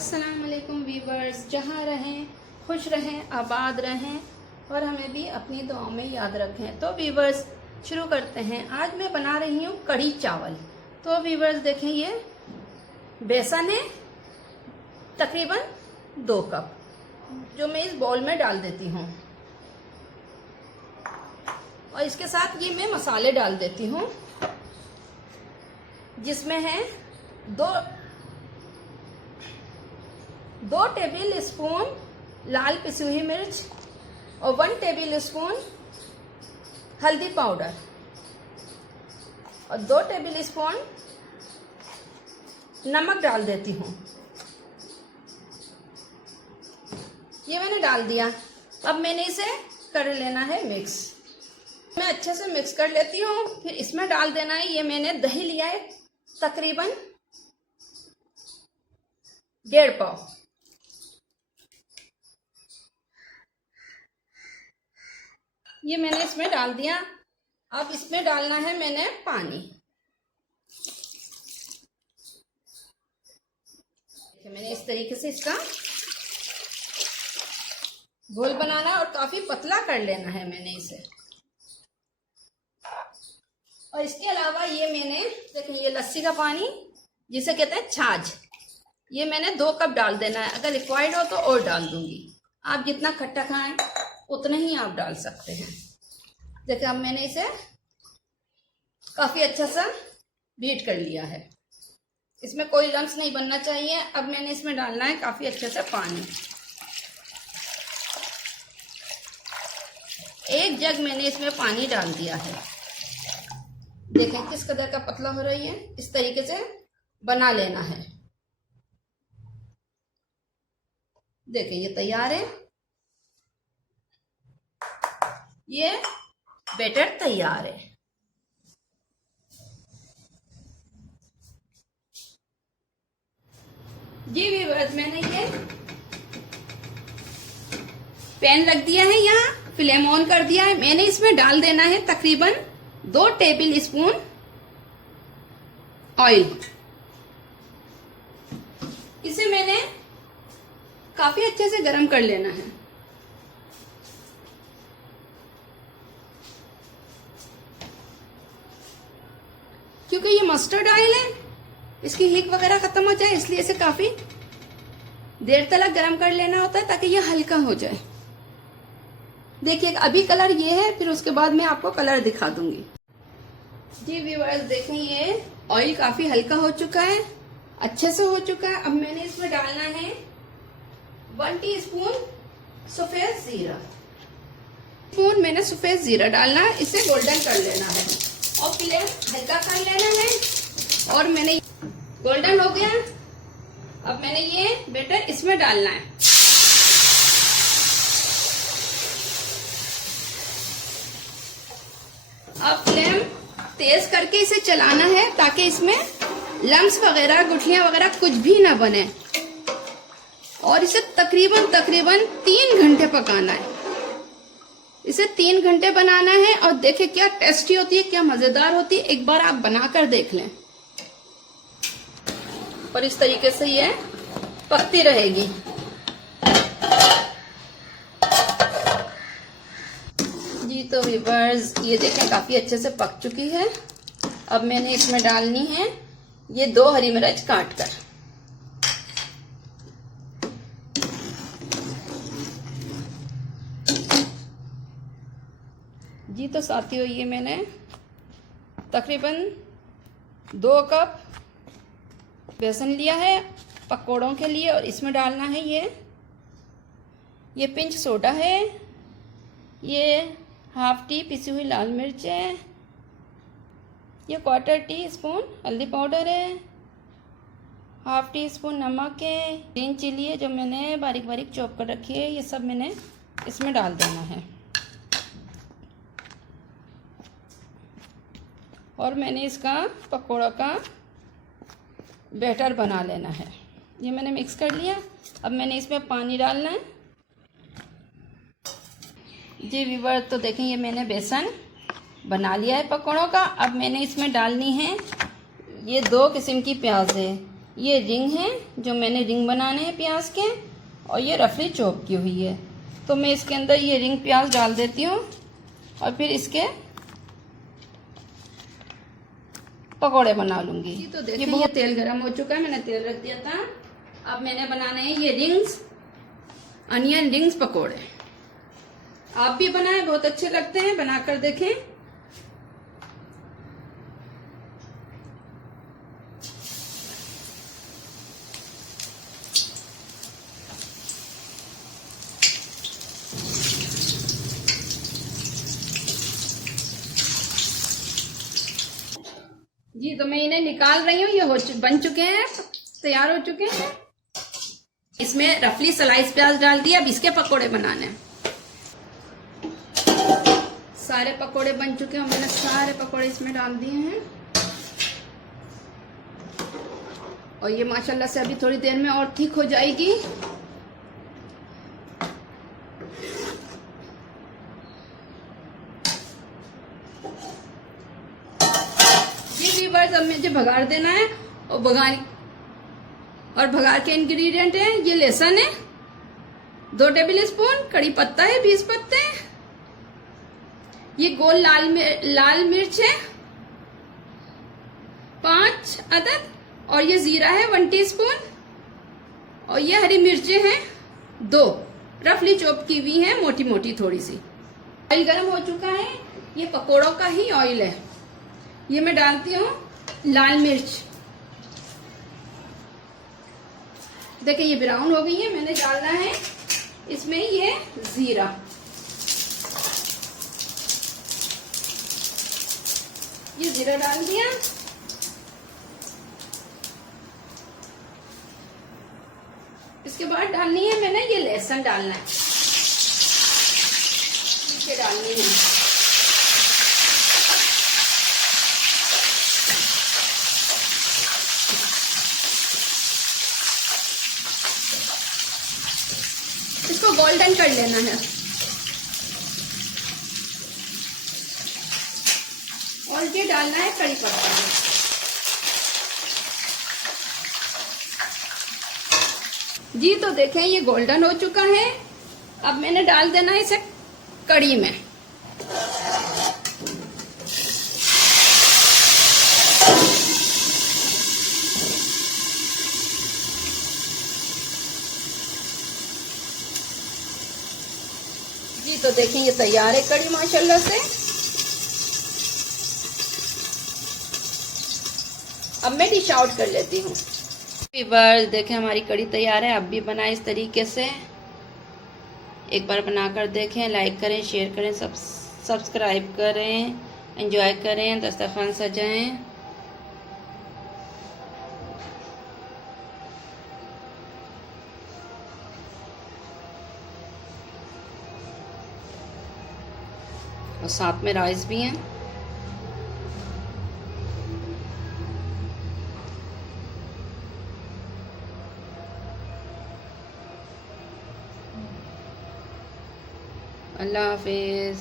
अस्सलाम वालेकुम वीवर्स, जहाँ रहें खुश रहें, आबाद रहें और हमें भी अपनी दुआओं में याद रखें। तो वीवर्स शुरू करते हैं। आज मैं बना रही हूँ कढ़ी चावल। तो वीवर्स देखें, ये बेसन है तकरीबन 2 कप, जो मैं इस बाउल में डाल देती हूँ। और इसके साथ ये मैं मसाले डाल देती हूँ, जिसमें है 2 टेबल स्पून लाल पिसी हुई मिर्च और 1 टेबल स्पून हल्दी पाउडर और 2 टेबल स्पून नमक डाल देती हूँ। ये मैंने डाल दिया। अब मैंने इसे कर लेना है मिक्स। मैं अच्छे से मिक्स कर लेती हूँ। फिर इसमें डाल देना है, ये मैंने दही लिया है तकरीबन 1.5 पाव। ये मैंने इसमें डाल दिया। अब इसमें डालना है मैंने पानी। मैंने इस तरीके से इसका घोल बनाना है और काफी पतला कर लेना है मैंने इसे। और इसके अलावा ये मैंने देखिए, ये लस्सी का पानी जिसे कहते हैं छाछ, ये मैंने 2 कप डाल देना है। अगर रिक्वायर्ड हो तो और डाल दूंगी। आप जितना खट्टा खाएं उतना ही आप डाल सकते हैं। देखिए, अब मैंने इसे काफी अच्छा सा बीट कर लिया है। इसमें कोई लम्स नहीं बनना चाहिए। अब मैंने इसमें डालना है काफी अच्छे से पानी। 1 जग मैंने इसमें पानी डाल दिया है। देखें किस कदर का पतला हो रही है। इस तरीके से बना लेना है। देखें ये तैयार है। ये बैटर तैयार है। जी व्यूअर्स, मैंने ये पैन रख दिया है, यहाँ फ्लेम ऑन कर दिया है। मैंने इसमें डाल देना है तकरीबन 2 टेबल स्पून ऑयल। इसे मैंने काफी अच्छे से गर्म कर लेना है। क्योंकि ये मस्टर्ड ऑयल है, इसकी हीट वगैरह खत्म हो जाए, इसलिए इसे काफी देर तक गर्म कर लेना होता है ताकि ये हल्का हो जाए। देखिए अभी कलर ये है, फिर उसके बाद मैं आपको कलर दिखा दूंगी। जी व्यूअर्स देखें, ये ऑयल काफी हल्का हो चुका है, अच्छे से हो चुका है। अब मैंने इसमें डालना है 1 टीस्पून सफेद जीरा। स्पून मैंने सफेद जीरा डालना है। इसे गोल्डन कर लेना है और फ्लेम हल्का कर लेना है। और मैंने गोल्डन हो गया। अब मैंने ये बैटर इसमें डालना है। अब फ्लेम तेज करके इसे चलाना है ताकि इसमें लम्स वगैरह, गुठलियां वगैरह कुछ भी ना बने। और इसे तकरीबन 3 घंटे पकाना है। इसे 3 घंटे बनाना है। और देखिए क्या टेस्टी होती है, क्या मजेदार होती है। एक बार आप बनाकर देख लें। और इस तरीके से ये पकती रहेगी। जी तो व्यूअर्स, ये देखें काफी अच्छे से पक चुकी है। अब मैंने इसमें डालनी है ये 2 हरी मिर्च काट कर। जी तो साथियों, ये मैंने तकरीबन 2 कप बेसन लिया है पकौड़ों के लिए। और इसमें डालना है ये पिंच सोडा है, ये ½ टी पिसी हुई लाल मिर्च है, ये 1/4 टीस्पून हल्दी पाउडर है, ½ टीस्पून नमक है, ग्रीन चिली है जो मैंने बारीक बारीक चॉप कर रखी है। ये सब मैंने इसमें डाल देना है। और मैंने इसका पकौड़ा का बैटर बना लेना है। ये मैंने मिक्स कर लिया। अब मैंने इसमें पानी डालना है। जी व्यूअर्स, तो देखें ये मैंने बेसन बना लिया है पकौड़ों का। अब मैंने इसमें डालनी है ये 2 किस्म की प्याज है। ये रिंग है जो मैंने रिंग बनाने हैं प्याज के, और ये रफली चॉप की हुई है। तो मैं इसके अंदर ये रिंग प्याज डाल देती हूँ और फिर इसके पकोड़े बना लूंगी। तो देखिए ये तेल गरम हो चुका है, मैंने तेल रख दिया था। अब मैंने बनाने हैं ये रिंग्स, अनियन रिंग्स पकोड़े। आप भी बनाएं, बहुत अच्छे लगते हैं, बनाकर देखें। जी तो मैं इन्हें निकाल रही हूँ, ये बन चुके हैं, तैयार हो चुके हैं। इसमें रफली स्लाइस प्याज डाल दिया। अब इसके पकोड़े बनाने हैं। सारे पकोड़े बन चुके हैं, मैंने सारे पकोड़े इसमें डाल दिए हैं। और ये माशाल्लाह से अभी थोड़ी देर में और ठीक हो जाएगी। अब मुझे भगार देना है, और भगार के इंग्रेडिएंट है, ये लहसुन है 2 टेबल स्पून, कड़ी पत्ता है 20 पत्ते, ये गोल लाल मिर्च है 5 अदद, और ये जीरा है 1 टीस्पून, और ये हरी मिर्चें हैं 2 रफली चॉप की हुई है, मोटी मोटी थोड़ी सी। ऑयल गर्म हो चुका है, ये पकोड़ों का ही ऑयल है। ये मैं डालती हूँ लाल मिर्च। देखिए ये ब्राउन हो गई है। मैंने डालना है इसमें ये जीरा, ये जीरा डाल दिया। इसके बाद डालनी है मैंने ये लहसुन डालना है, नीचे डालनी है। इसको गोल्डन कर लेना है। और ये डालना है कड़ी पत्ता। जी तो देखें ये गोल्डन हो चुका है। अब मैंने डाल देना है इसे कड़ी में। जी तो देखें ये तैयार है कड़ी माशाल्लाह से। अब मैं डिश आउट कर लेती हूँ। व्यूअर्स देखें हमारी कड़ी तैयार है। आप भी बनाएं इस तरीके से, एक बार बनाकर देखें। लाइक करें, शेयर करें, सब्सक्राइब करें, एंजॉय करें, दस्तरखान सजाएं। और साथ में राइस भी हैं। अल्लाह हाफिज़।